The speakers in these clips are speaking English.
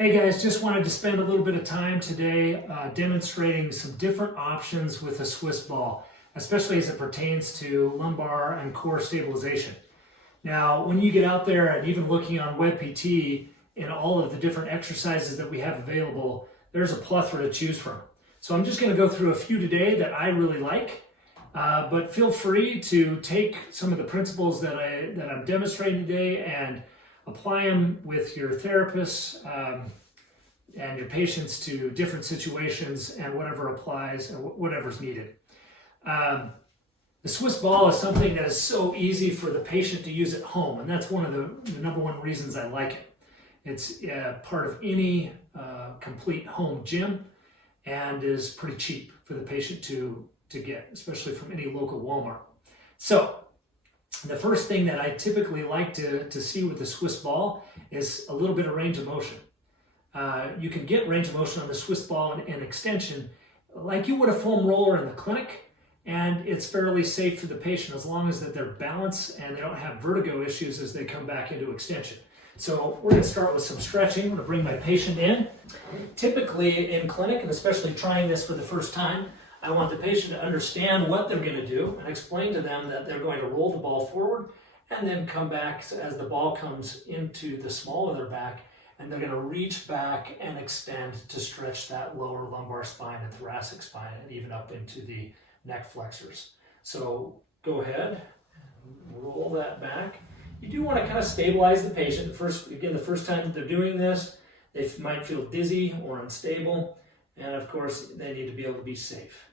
Hey guys, just wanted to spend a little bit of time today demonstrating some different options with a Swiss ball, especially as it pertains to lumbar and core stabilization. Now, when you get out there and even looking on WebPT and all of the different exercises that we have available, there's a plethora to choose from. So I'm just going to go through a few today that I really like, but feel free to take some of the principles that I'm demonstrating today and apply them with your therapists and your patients to different situations and whatever applies and whatever's needed. The Swiss ball is something that is so easy for the patient to use at home, and that's one of the number one reasons I like it. It's part of any complete home gym and is pretty cheap for the patient to get, especially from any local Walmart. So the first thing that I typically like to see with the Swiss ball is a little bit of range of motion. You can get range of motion on the Swiss ball and extension like you would a foam roller in the clinic, and it's fairly safe for the patient as long as that they're balanced and they don't have vertigo issues as they come back into extension. So we're going to start with some stretching. I'm going to bring my patient in. Typically in clinic, and especially trying this for the first time, I want the patient to understand what they're going to do and explain to them that they're going to roll the ball forward and then come back as the ball comes into the small of their back, and they're going to reach back and extend to stretch that lower lumbar spine and thoracic spine and even up into the neck flexors. So go ahead and roll that back. You do want to kind of stabilize the patient. The first time that they're doing this, they might feel dizzy or unstable, and of course they need to be able to be safe.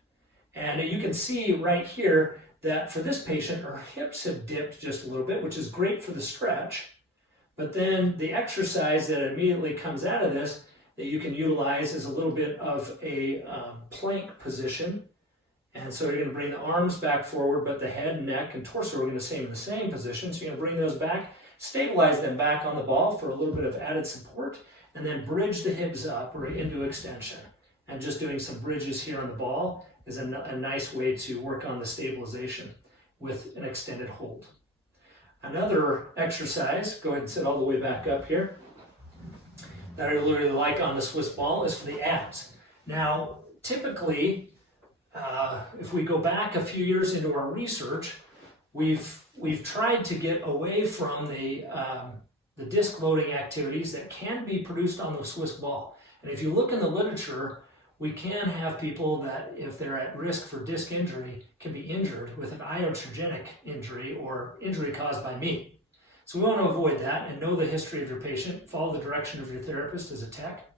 And you can see right here that for this patient, her hips have dipped just a little bit, which is great for the stretch. But then the exercise that immediately comes out of this that you can utilize is a little bit of a plank position. And so you're going to bring the arms back forward, but the head, neck, and torso are going to stay in the same position. So you're going to bring those back, stabilize them back on the ball for a little bit of added support, and then bridge the hips up or into extension. And just doing some bridges here on the ball is a nice way to work on the stabilization with an extended hold. Another exercise, go ahead and sit all the way back up here, that I really like on the Swiss ball is for the abs. Now, typically, if we go back a few years into our research, we've tried to get away from the disc loading activities that can be produced on the Swiss ball. And if you look in the literature, we can have people that, if they're at risk for disc injury, can be injured with an iatrogenic injury or injury caused by me. So we want to avoid that and know the history of your patient, follow the direction of your therapist as a tech.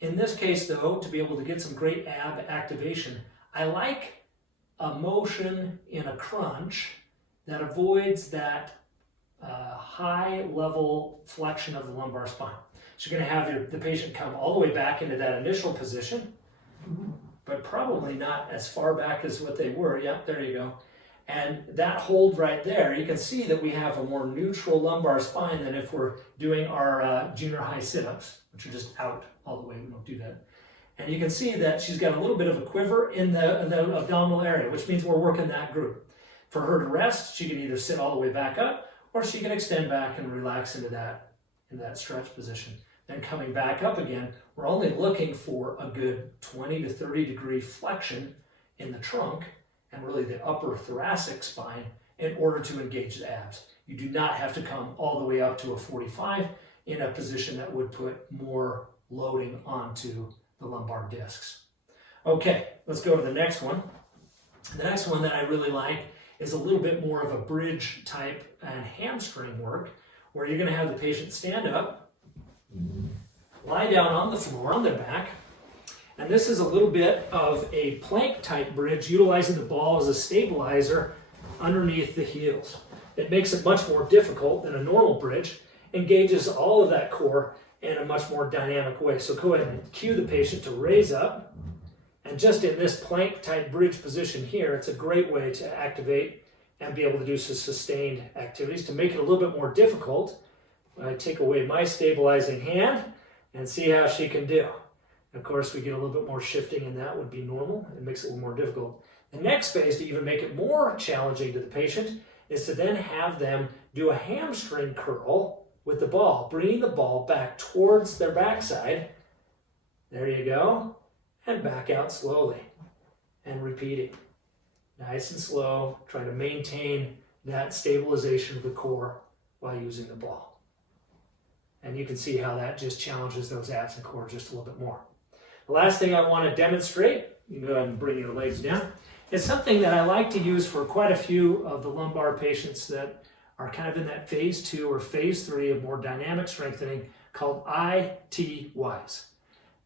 In this case, though, to be able to get some great ab activation, I like a motion in a crunch that avoids that high level flexion of the lumbar spine. So you're going to have the patient come all the way back into that initial position, but probably not as far back as what they were. Yep, there you go. And that hold right there, you can see that we have a more neutral lumbar spine than if we're doing our junior high sit-ups, which are just out all the way. We don't do that. And you can see that she's got a little bit of a quiver in the abdominal area, which means we're working that group. For her to rest, she can either sit all the way back up, or she can extend back and relax into that stretch position. Then coming back up again, we're only looking for a good 20 to 30 degree flexion in the trunk and really the upper thoracic spine in order to engage the abs. You do not have to come all the way up to a 45 in a position that would put more loading onto the lumbar discs. Okay, let's go to the next one. The next one that I really like is a little bit more of a bridge type and hamstring work, where you're going to have the patient stand up, lie down on the floor on their back, and this is a little bit of a plank type bridge utilizing the ball as a stabilizer underneath the heels. It makes it much more difficult than a normal bridge, engages all of that core in a much more dynamic way. So go ahead and cue the patient to raise up, and just in this plank type bridge position here, it's a great way to activate and be able to do some sustained activities. To make it a little bit more difficult, I take away my stabilizing hand and see how she can do. Of course, we get a little bit more shifting, and that would be normal. It makes it a little more difficult. The next phase, to even make it more challenging to the patient, is to then have them do a hamstring curl with the ball, bringing the ball back towards their backside. There you go. And back out slowly. And repeating. Nice and slow. Try to maintain that stabilization of the core while using the ball. And you can see how that just challenges those abs and core just a little bit more. The last thing I want to demonstrate, you can go ahead and bring your legs down, is something that I like to use for quite a few of the lumbar patients that are kind of in that phase 2 or phase 3 of more dynamic strengthening, called ITYs.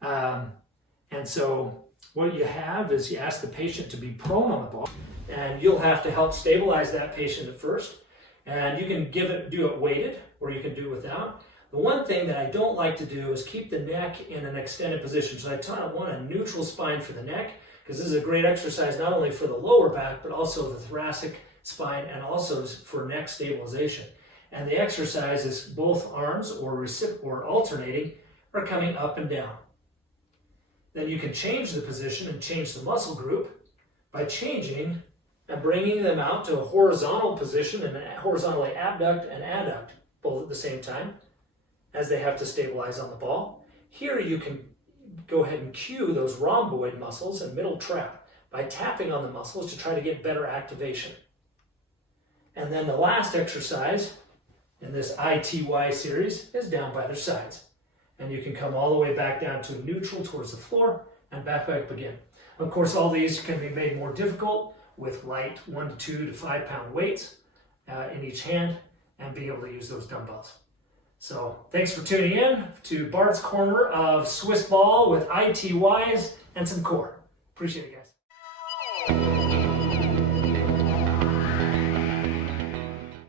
And so what you have is you ask the patient to be prone on the ball, and you'll have to help stabilize that patient at first. And you can do it weighted, or you can do it without. The one thing that I don't like to do is keep the neck in an extended position. So I want a neutral spine for the neck, because this is a great exercise not only for the lower back, but also the thoracic spine, and also for neck stabilization. And the exercise is both arms or alternating are coming up and down. Then you can change the position and change the muscle group by changing and bringing them out to a horizontal position and horizontally abduct and adduct both at the same time as they have to stabilize on the ball. Here you can go ahead and cue those rhomboid muscles and middle trap by tapping on the muscles to try to get better activation. And then the last exercise in this ITY series is down by their sides. And you can come all the way back down to neutral towards the floor and back up again. Of course, all these can be made more difficult with light 1 to 2 to 5 pound weights in each hand, and be able to use those dumbbells. So thanks for tuning in to Bart's Corner of Swiss ball with ITYs and some core. Appreciate it, guys.